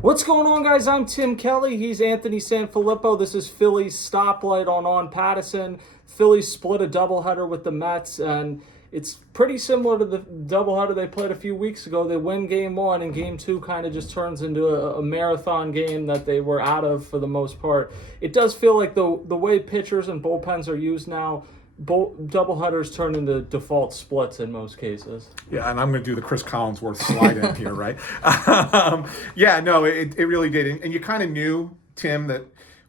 What's going on, guys? I'm Tim Kelly. He's Anthony SanFilippo. This is Phillies Stoplight on Pattison. Phillies split a doubleheader with the Mets, and it's pretty similar to the doubleheader they played a few weeks ago. They win game one, and game two kind of just turns into a marathon game that they were out of for the most part. It does feel like the way pitchers and bullpens are used now, doubleheaders turn into default splits in most cases. Yeah, and I'm going to do the Chris Collinsworth slide in here, right? It really did. And you kind of knew, Tim, that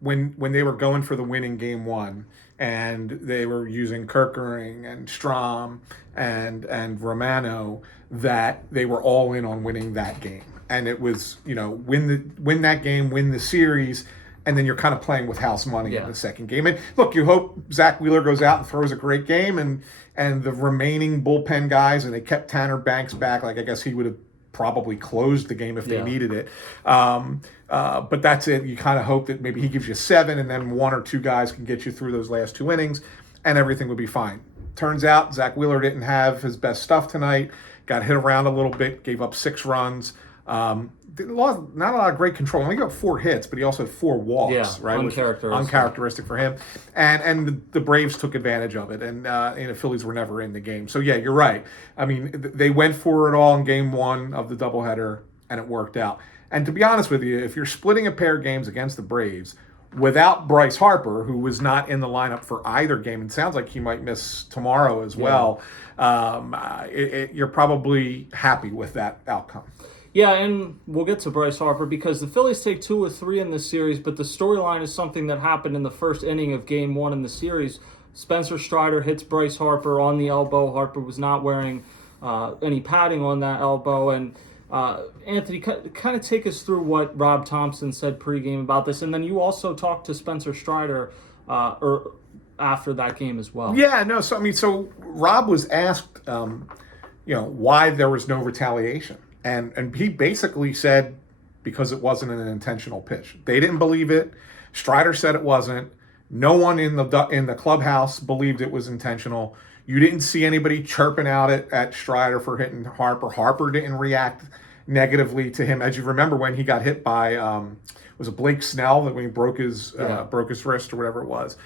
when they were going for the win in game one, and they were using Kerkering and Strom and Romano, that they were all in on winning that game. And it was, win that game, win the series, and then you're kind of playing with house money in the second game. And look, you hope Zach Wheeler goes out and throws a great game, and the remaining bullpen guys, and they kept Tanner Banks back. Like, I guess he would have probably closed the game if they needed it. But that's it. You kind of hope that maybe he gives you 7, and then 1 or 2 guys can get you through those last 2 innings, and everything would be fine. Turns out Zach Wheeler didn't have his best stuff tonight. Got hit around a little bit, gave up 6 runs. Not a lot of great control. Only got 4 hits, but he also had 4 walks, right? Uncharacteristic for him. And the Braves took advantage of it, and the Phillies were never in the game. So yeah, you're right. I mean, they went for it all in game one of the doubleheader, and it worked out. And to be honest with you, if you're splitting a pair of games against the Braves without Bryce Harper, who was not in the lineup for either game, and sounds like he might miss tomorrow as well, you're probably happy with that outcome. Yeah, and we'll get to Bryce Harper because the Phillies take 2 or 3 in this series, but the storyline is something that happened in the first inning of Game 1 in the series. Spencer Strider hits Bryce Harper on the elbow. Harper was not wearing any padding on that elbow. And Anthony, kind of take us through what Rob Thompson said pregame about this, and then you also talked to Spencer Strider after that game as well. Yeah, no, so Rob was asked, why there was no retaliation. And he basically said because it wasn't an intentional pitch. They didn't believe it. Strider said it wasn't. No one in the clubhouse believed it was intentional. You didn't see anybody chirping out at Strider for hitting Harper. Harper didn't react negatively to him. As you remember when he got hit by was it Blake Snell, that when he broke his wrist or whatever it was.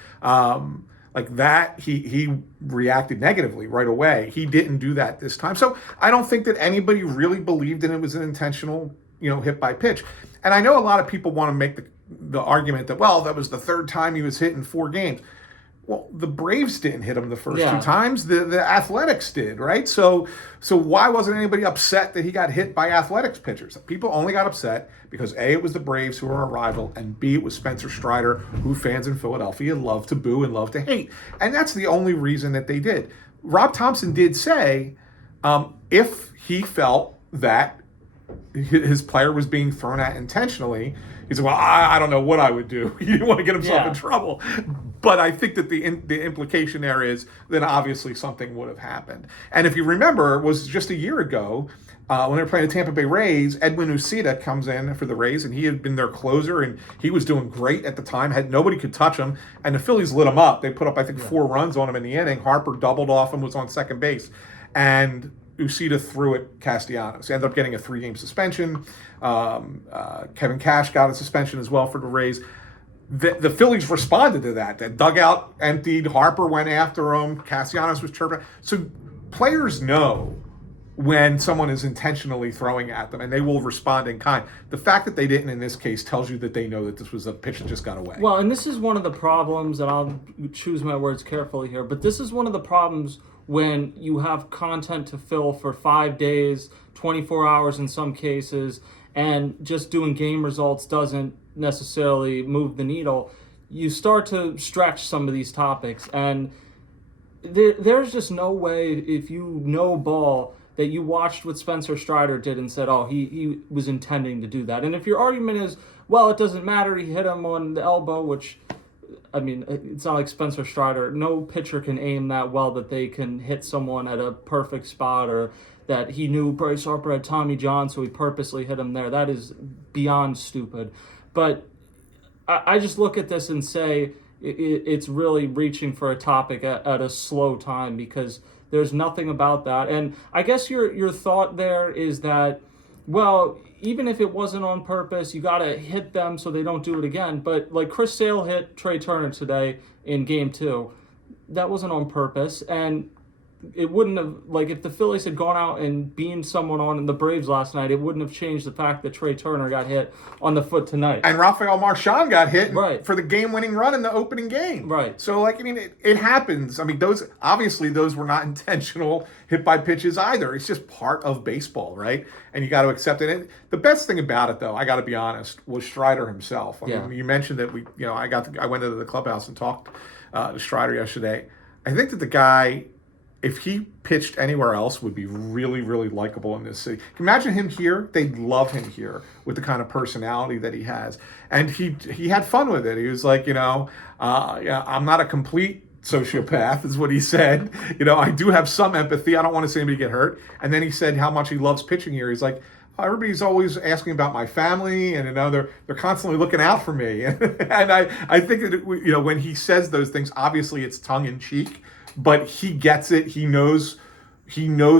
Like that, he reacted negatively right away. He didn't do that this time. So I don't think that anybody really believed that it was an intentional, hit by pitch. And I know a lot of people want to make the argument that, well, that was the 3rd time he was hit in 4 games. Well, the Braves didn't hit him the first 2 times. The Athletics did, right? So why wasn't anybody upset that he got hit by Athletics pitchers? People only got upset because A, it was the Braves who were a rival, and B, it was Spencer Strider, who fans in Philadelphia love to boo and love to hate. And that's the only reason that they did. Rob Thompson did say if he felt that his player was being thrown at intentionally, he said, well, I don't know what I would do. He didn't want to get himself in trouble. But I think that the implication there is that obviously something would have happened. And if you remember, it was just a year ago when they were playing the Tampa Bay Rays, Edwin Uceda comes in for the Rays, and he had been their closer, and he was doing great at the time. Nobody could touch him, and the Phillies lit him up. They put up, I think, 4 runs on him in the inning. Harper doubled off him, was on second base. And Uceda threw at Castellanos. He ended up getting a 3-game suspension. Kevin Cash got a suspension as well for the Rays. The Phillies responded to that. The dugout emptied. Harper went after him. Castellanos was chirping. So players know when someone is intentionally throwing at them, and they will respond in kind. The fact that they didn't in this case tells you that they know that this was a pitch that just got away. Well, and this is one of the problems, and I'll choose my words carefully here, but this is one of the problems when you have content to fill for 5 days, 24 hours in some cases, and just doing game results doesn't necessarily move the needle. You start to stretch some of these topics, and there's just no way, if you know ball, that you watched what Spencer Strider did and said, oh, he was intending to do that. And if your argument is, well, it doesn't matter, he hit him on the elbow, which, I mean, it's not like Spencer Strider. No pitcher can aim that well that they can hit someone at a perfect spot, or that he knew Bryce Harper had Tommy John, so he purposely hit him there. That is beyond stupid. But I just look at this and say it's really reaching for a topic at a slow time, because there's nothing about that. And I guess your thought there is that Well, even if it wasn't on purpose, you got to hit them so they don't do it again. But like Chris Sale hit Trey Turner today in game 2, that wasn't on purpose. And it wouldn't have, like, if the Phillies had gone out and beamed someone on in the Braves last night, it wouldn't have changed the fact that Trey Turner got hit on the foot tonight. And Rafael Marchand got hit Right. for the game-winning run in the opening game. Right. So, like, I mean, it happens. I mean, those were not intentional hit by pitches either. It's just part of baseball, right? And you got to accept it. And the best thing about it, though, I got to be honest, was Strider himself. I mean, you mentioned that I went into the clubhouse and talked to Strider yesterday. I think that the guy, if he pitched anywhere else, would be really, really likable in this city. Imagine him here. They'd love him here with the kind of personality that he has. And he had fun with it. He was like, I'm not a complete sociopath, is what he said. I do have some empathy. I don't want to see anybody get hurt. And then he said how much he loves pitching here. He's like, everybody's always asking about my family, and they're constantly looking out for me. And I think that when he says those things, obviously it's tongue in cheek, but he gets it. He knows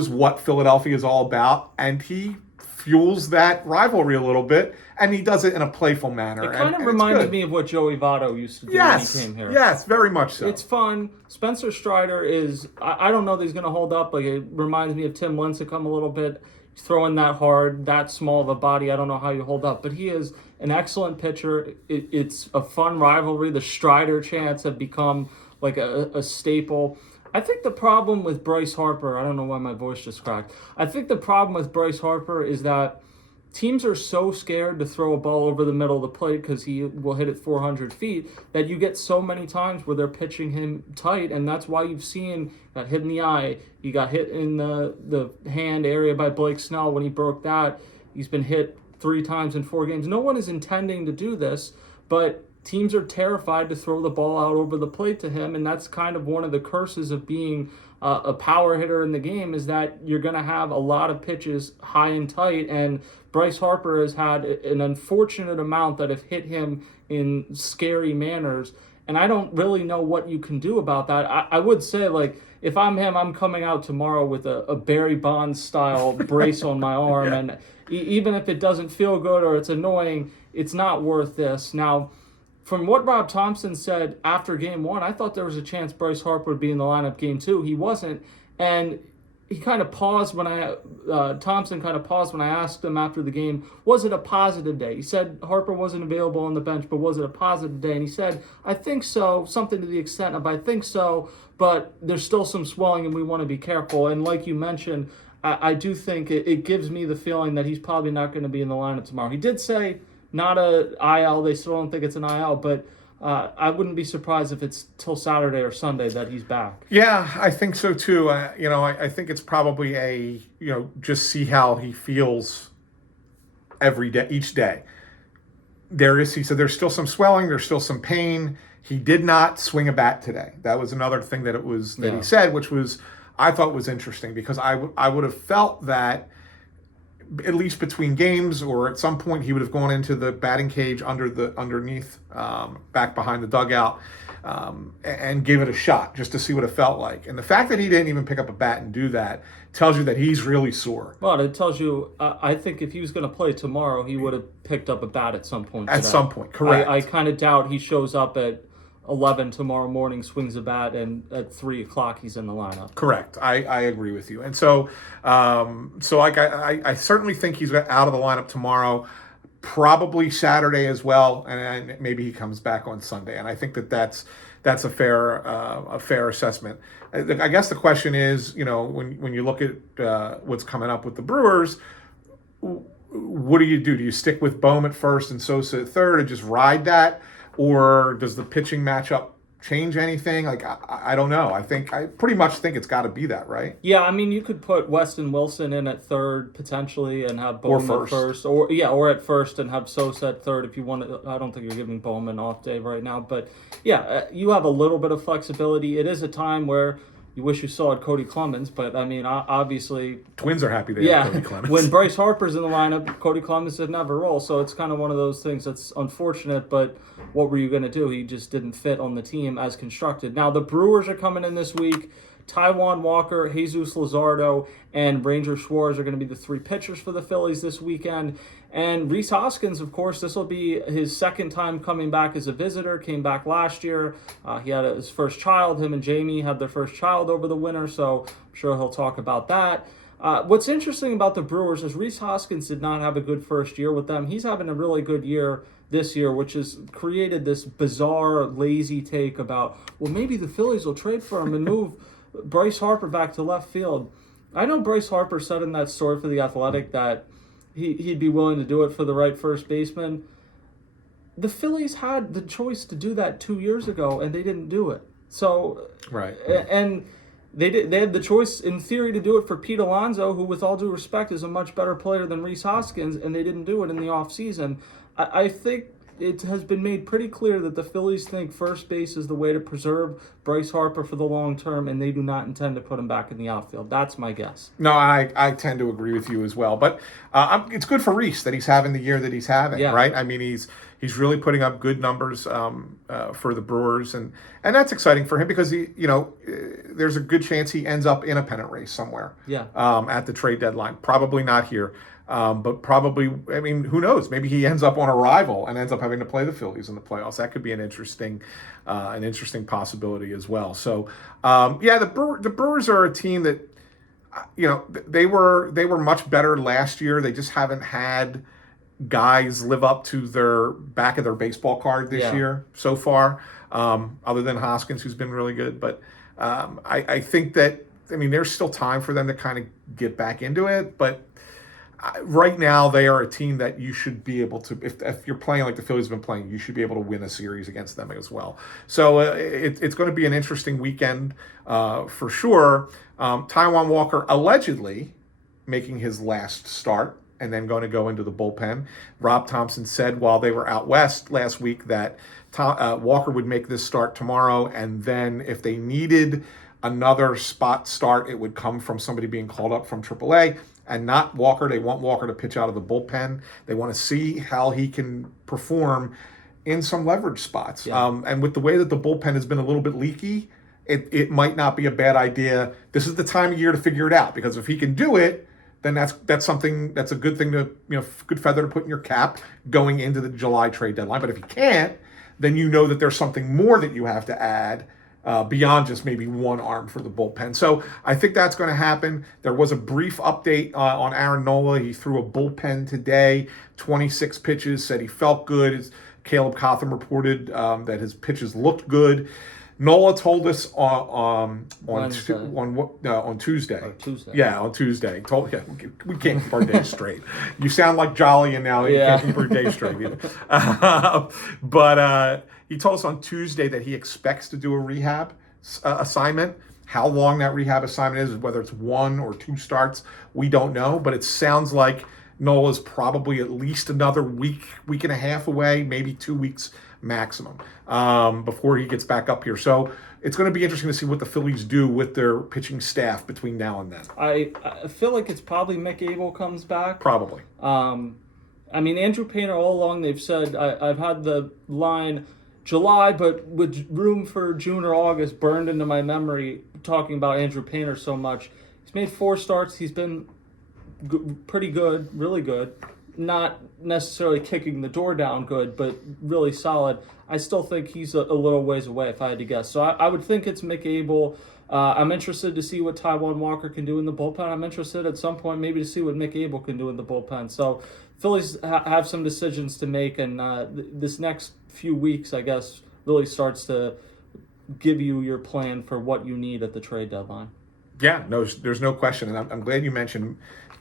what Philadelphia is all about, and he fuels that rivalry a little bit, and he does it in a playful manner. It kind of reminded me of what Joey Votto used to do when he came here. Yes, very much so. It's fun. Spencer Strider is, I don't know that he's going to hold up. Like, it reminds me of Tim Lincecum a little bit. He's throwing that hard, that small of a body. I don't know how you hold up, but he is an excellent pitcher. It's a fun rivalry. The Strider chants have become like a staple. I think the problem with Bryce Harper, I don't know why my voice just cracked. I think the problem with Bryce Harper is that teams are so scared to throw a ball over the middle of the plate because he will hit it 400 feet that you get so many times where they're pitching him tight, and that's why you've seen got hit in the eye. He got hit in the hand area by Blake Snell when he broke that. He's been hit 3 times in 4 games. No one is intending to do this, but teams are terrified to throw the ball out over the plate to him, and that's kind of one of the curses of being a power hitter in the game, is that you're going to have a lot of pitches high and tight, and Bryce Harper has had an unfortunate amount that have hit him in scary manners, and I don't really know what you can do about that. I would say, like, if I'm him, I'm coming out tomorrow with a Barry Bonds-style brace on my arm, and even if it doesn't feel good or it's annoying, it's not worth this. Now, from what Rob Thompson said after Game 1, I thought there was a chance Bryce Harper would be in the lineup Game 2. He wasn't, and he kind of paused when Thompson kind of paused when I asked him after the game, was it a positive day? He said Harper wasn't available on the bench, but was it a positive day? And he said, I think so, something to the extent of I think so, but there's still some swelling and we want to be careful. And like you mentioned, I do think it gives me the feeling that he's probably not going to be in the lineup tomorrow. He did say not a IL. They still don't think it's an IL, but I wouldn't be surprised if it's till Saturday or Sunday that he's back. Yeah, I think so too. I think it's probably just see how he feels every day, each day. He said there's still some swelling, there's still some pain. He did not swing a bat today. That was another thing that he said, which was, I thought was interesting, because I would have felt that at least between games or at some point he would have gone into the batting cage underneath back behind the dugout and give it a shot just to see what it felt like. And the fact that he didn't even pick up a bat and do that tells you that he's really sore. Well, it tells you, I think if he was going to play tomorrow, he would have picked up a bat at some point today. At some point, correct. I kind of doubt he shows up at 11 tomorrow morning, swings a bat, and at 3 o'clock he's in the lineup. Correct. I agree with you. And so I certainly think he's out of the lineup tomorrow, probably Saturday as well, and maybe he comes back on Sunday. And I think that's a fair assessment. I guess the question is, when you look at what's coming up with the Brewers, what do? Do you stick with Bohm at first and Sosa at third and just ride that? Or does the pitching matchup change anything? Like, I don't know. I pretty much think it's got to be that, right? Yeah, I mean, you could put Weston Wilson in at third potentially and have Bowman at first. Or at first and have Sosa at third if you want to. I don't think you're giving Bowman an off day right now. But, yeah, you have a little bit of flexibility. It is a time where you wish you saw it Cody Clemens, but, I mean, obviously... Twins are happy they have Cody Clemens. When Bryce Harper's in the lineup, Cody Clemens didn't have a role, so it's kind of one of those things that's unfortunate, but what were you going to do? He just didn't fit on the team as constructed. Now, the Brewers are coming in this week. Taijuan Walker, Jesus Luzardo, and Ranger Schwartz are going to be the three pitchers for the Phillies this weekend. And Rhys Hoskins, of course, this will be his second time coming back as a visitor. Came back last year. He had his first child. Him and Jamie had their first child over the winter, so I'm sure he'll talk about that. What's interesting about the Brewers is Rhys Hoskins did not have a good first year with them. He's having a really good year this year, which has created this bizarre, lazy take about, well, maybe the Phillies will trade for him and move Bryce Harper back to left field. I know Bryce Harper said in that story for The Athletic that he'd be willing to do it for the right first baseman. The Phillies had the choice to do that 2 years ago, and they didn't do it. So, right. And they had the choice, in theory, to do it for Pete Alonso, who, with all due respect, is a much better player than Rhys Hoskins, and they didn't do it in the offseason. I think it has been made pretty clear that the Phillies think first base is the way to preserve Bryce Harper for the long term, and they do not intend to put him back in the outfield. That's my guess. No, I tend to agree with you as well. But it's good for Rhys that he's having the year that he's having, right? I mean, he's really putting up good numbers for the Brewers, and that's exciting for him because there's a good chance he ends up in a pennant race somewhere. At the trade deadline. Probably not here. But probably, I mean, who knows? Maybe he ends up on arrival and ends up having to play the Phillies in the playoffs. That could be an interesting possibility as well. So, the Brewers are a team that, they were much better last year. They just haven't had guys live up to their back of their baseball card this year so far, other than Hoskins, who's been really good. But I think that, there's still time for them to kind of get back into it, but right now, they are a team that you should be able to, if you're playing like the Phillies have been playing, you should be able to win a series against them as well. So it's going to be an interesting weekend for sure. Taijuan Walker allegedly making his last start and then going to go into the bullpen. Rob Thompson said while they were out west last week that Walker would make this start tomorrow, and then if they needed another spot start, it would come from somebody being called up from AAA. And not Walker. They want Walker to pitch out of the bullpen. They want to see how he can perform in some leverage spots. And with the way that the bullpen has been a little bit leaky, it might not be a bad idea. This is the time of year to figure it out, because if he can do it, then that's a good thing to, good feather to put in your cap going into the July trade deadline. But if he can't, then you know that there's something more that you have to add beyond just maybe one arm for the bullpen. So I think that's going to happen. There was a brief update on Aaron Nola. He threw a bullpen today, 26 pitches, said he felt good. Caleb Cotham reported that his pitches looked good. Nola told us on Tuesday. On Tuesday. Yeah, on Tuesday. We can't keep our days straight. You sound like Jolly, and now you can't keep our days straight either. But he told us on Tuesday that he expects to do a rehab assignment. How long that rehab assignment is, whether it's 1 or 2 starts, we don't know. But it sounds like Nola's probably at least another week and a half away, maybe 2 weeks maximum, before he gets back up here. So it's going to be interesting to see what the Phillies do with their pitching staff between now and then. I feel like it's probably Mick Abel comes back. Probably. Andrew Painter, all along they've said, I've had the line July, but with room for June or August burned into my memory, talking about Andrew Painter so much. He's made 4 starts. He's been pretty good, really good. Not necessarily kicking the door down good, but really solid. I still think he's a little ways away, if I had to guess. So I would think it's Mick Abel. I'm interested to see what Taijuan Walker can do in the bullpen. I'm interested at some point maybe to see what Mick Abel can do in the bullpen. So Phillies have some decisions to make, and this next few weeks, I guess, really starts to give you your plan for what you need at the trade deadline. Yeah, no, there's no question. And I'm glad you mentioned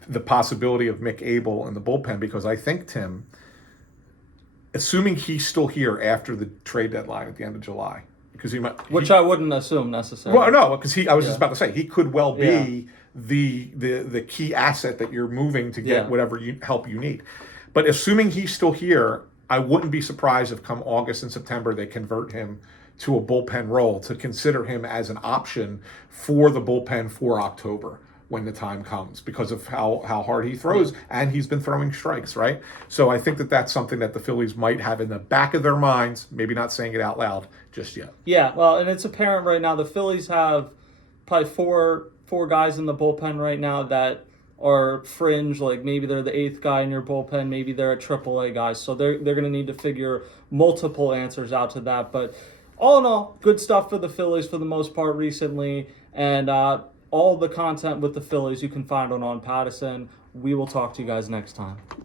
the possibility of Mick Abel in the bullpen, because I think, Tim, assuming he's still here after the trade deadline at the end of July, because which I wouldn't assume necessarily. Well, no, because I was just about to say he could well be the key asset that you're moving to get whatever help you need. But assuming he's still here, I wouldn't be surprised if come August and September they convert him to a bullpen role, to consider him as an option for the bullpen for October when the time comes, because of how hard he throws, and he's been throwing strikes, right? So I think that that's something that the Phillies might have in the back of their minds, maybe not saying it out loud just yet. Yeah, well, and it's apparent right now the Phillies have probably four guys in the bullpen right now that are fringe. Like maybe they're the eighth guy in your bullpen, maybe they're a AAA guy. So they're going to need to figure multiple answers out to that. But all in all, good stuff for the Phillies for the most part recently, and all the content with the Phillies you can find on Pattison. We will talk to you guys next time.